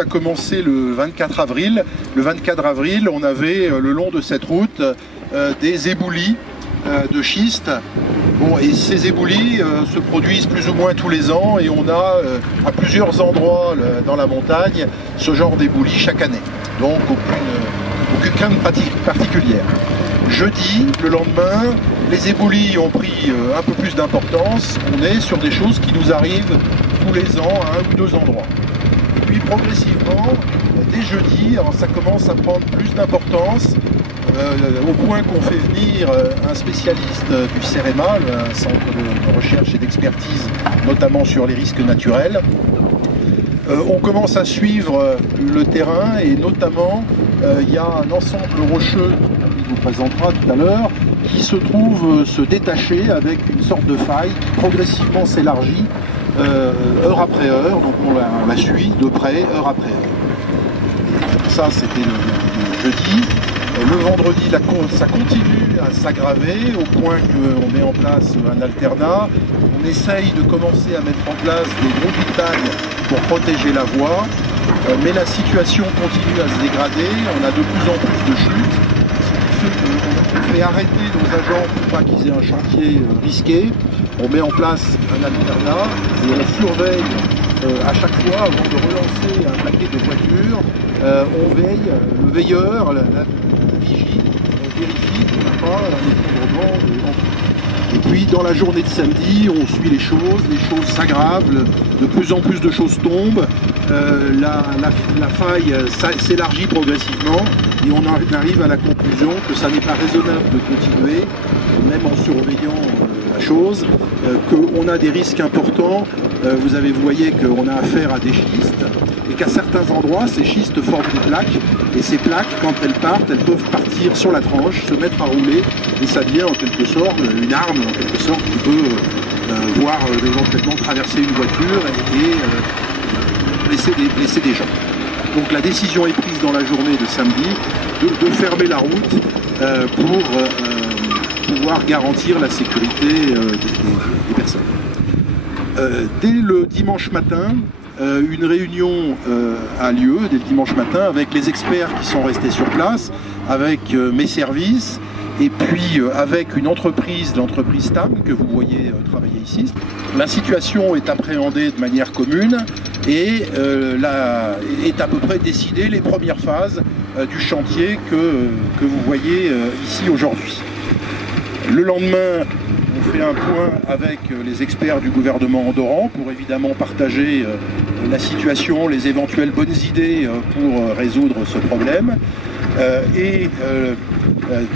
a commencé le 24 avril. Le 24 avril, on avait le long de cette route des éboulis de schiste. Bon, et ces éboulis se produisent plus ou moins tous les ans et on a à plusieurs endroits dans la montagne ce genre d'éboulis chaque année. Donc aucune crainte particulière. Jeudi, le lendemain, les éboulis ont pris un peu plus d'importance. On est sur des choses qui nous arrivent tous les ans à un ou deux endroits. Et puis progressivement, dès jeudi, alors ça commence à prendre plus d'importance, au point qu'on fait venir un spécialiste du CEREMA, un centre de recherche et d'expertise, notamment sur les risques naturels. On commence à suivre le terrain et notamment il y a un ensemble rocheux qu'il vous présentera tout à l'heure qui se trouve se détacher avec une sorte de faille qui progressivement s'élargit heure après heure, donc on la suit de près heure après heure. Ça c'était le jeudi. Le vendredi, ça continue à s'aggraver au point qu'on met en place un alternat. On essaye de commencer à mettre en place des gros montagnes pour protéger la voie, mais la situation continue à se dégrader. On a de plus en plus de chutes. On fait arrêter nos agents pour pas qu'ils aient un chantier risqué. On met en place un alternat et on surveille à chaque fois, avant de relancer un paquet de voitures, on veille, le veilleur, la vigie, on vérifie qu'on n'a pas un effondrement. Et puis dans la journée de samedi, on suit les choses s'aggravent, de plus en plus de choses tombent, la faille s'élargit progressivement et on arrive à la conclusion que ça n'est pas raisonnable de continuer, même en surveillant la chose, qu'on a des risques importants. Vous voyez qu'on a affaire à des schistes et qu'à certains endroits, ces schistes forment des plaques et ces plaques, quand elles partent, elles peuvent partir sur la tranche, se mettre à rouler et ça devient en quelque sorte une arme en quelque sorte qui peut voir éventuellement traverser une voiture et blesser des gens. Donc la décision est prise dans la journée de samedi de fermer la route pour pouvoir garantir la sécurité des personnes. Dès le dimanche matin, une réunion a lieu dès le dimanche matin avec les experts qui sont restés sur place, avec mes services et puis avec une entreprise, l'entreprise STAM que vous voyez travailler ici. La situation est appréhendée de manière commune et est à peu près décidée les premières phases du chantier que vous voyez ici aujourd'hui. Le lendemain, on fait un point avec les experts du gouvernement andorran pour évidemment partager la situation, les éventuelles bonnes idées pour résoudre ce problème.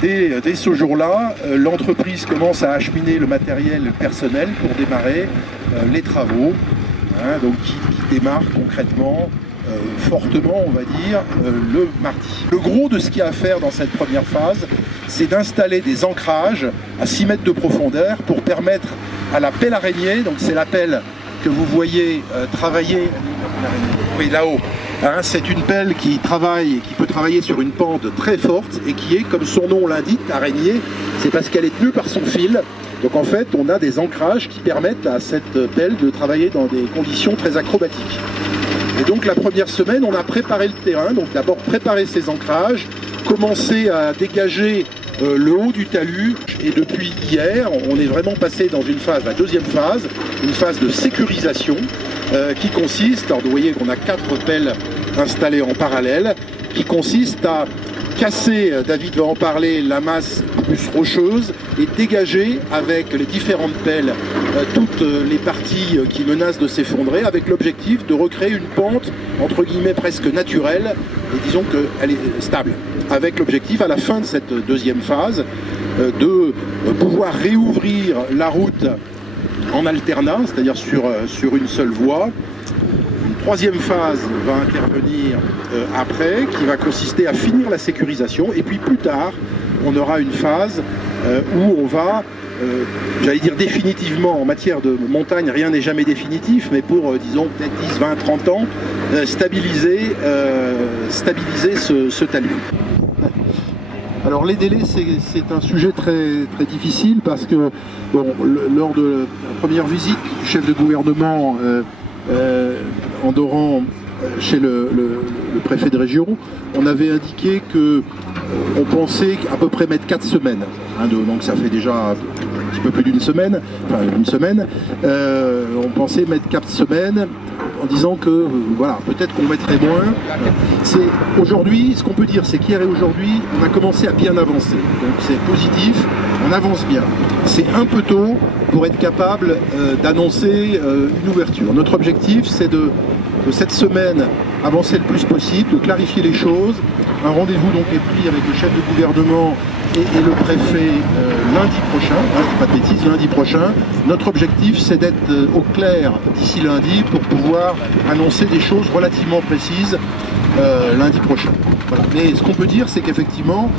Dès ce jour-là, l'entreprise commence à acheminer le matériel personnel pour démarrer les travaux, donc qui démarrent concrètement, fortement on va dire, le mardi. Le gros de ce qu'il y a à faire dans cette première phase, c'est d'installer des ancrages à 6 mètres de profondeur pour permettre à la pelle araignée, donc c'est la pelle que vous voyez travailler, oui là-haut, c'est une pelle qui peut travailler sur une pente très forte et qui est, comme son nom l'indique, araignée, c'est parce qu'elle est tenue par son fil. Donc en fait, on a des ancrages qui permettent à cette pelle de travailler dans des conditions très acrobatiques. Et donc la première semaine, on a préparé le terrain, donc d'abord préparer ces ancrages, commencer à dégager le haut du talus, et depuis hier, on est vraiment passé dans une phase, la deuxième phase, une phase de sécurisation qui consiste, alors vous voyez qu'on a 4 pelles installées en parallèle, qui consiste à casser, David va en parler, la masse plus rocheuse et dégager avec les différentes pelles toutes les parties qui menacent de s'effondrer, avec l'objectif de recréer une pente entre guillemets presque naturelle et disons qu'elle est stable, avec l'objectif à la fin de cette deuxième phase de pouvoir réouvrir la route en alternat, c'est-à-dire sur une seule voie. Une troisième phase va intervenir après, qui va consister à finir la sécurisation, et puis plus tard, on aura une phase où on va, j'allais dire définitivement, en matière de montagne, rien n'est jamais définitif, mais pour, disons, peut-être 10, 20, 30 ans, stabiliser ce talus. Alors les délais, c'est un sujet très, très difficile parce que bon, lors de la première visite du chef de gouvernement andorran chez le préfet de région, on avait indiqué que on pensait à peu près mettre 4 semaines. Donc ça fait déjà un petit peu plus d'une semaine, enfin une semaine. On pensait mettre 4 semaines en disant que voilà, peut-être qu'on mettrait moins. Aujourd'hui, ce qu'on peut dire, c'est qu'hier et aujourd'hui, on a commencé à bien avancer. Donc c'est positif, on avance bien. C'est un peu tôt pour être capable d'annoncer une ouverture. Notre objectif, c'est de cette semaine avancer le plus possible, de clarifier les choses. Un rendez-vous donc est pris avec le chef de gouvernement et le préfet lundi prochain, pas de bêtises, lundi prochain. Notre objectif, c'est d'être au clair d'ici lundi pour pouvoir annoncer des choses relativement précises lundi prochain. Voilà. Mais ce qu'on peut dire, c'est qu'effectivement,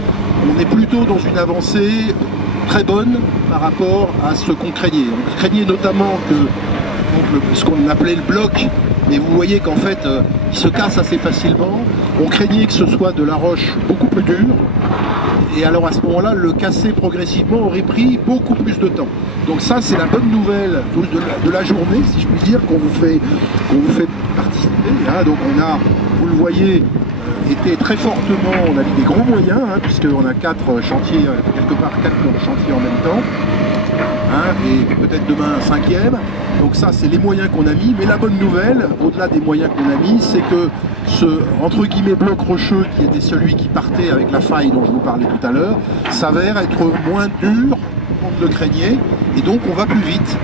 on est plutôt dans une avancée très bonne par rapport à ce qu'on craignait. On craignait notamment que ce qu'on appelait le bloc, mais vous voyez qu'en fait, il se casse assez facilement. On craignait que ce soit de la roche beaucoup plus dure. Et alors à ce moment-là, le casser progressivement aurait pris beaucoup plus de temps. Donc ça, c'est la bonne nouvelle de la journée, si je puis dire, qu'on vous fait participer. Donc on a, vous le voyez, été très fortement, on a mis des gros moyens, puisqu'on a 4 chantiers, quelque part 4 chantiers en même temps. Et peut-être demain un 5e. Donc ça, c'est les moyens qu'on a mis. Mais la bonne nouvelle, au-delà des moyens qu'on a mis, c'est que ce, entre guillemets, bloc rocheux, qui était celui qui partait avec la faille dont je vous parlais tout à l'heure, s'avère être moins dur qu'on ne le craignait. Et donc on va plus vite.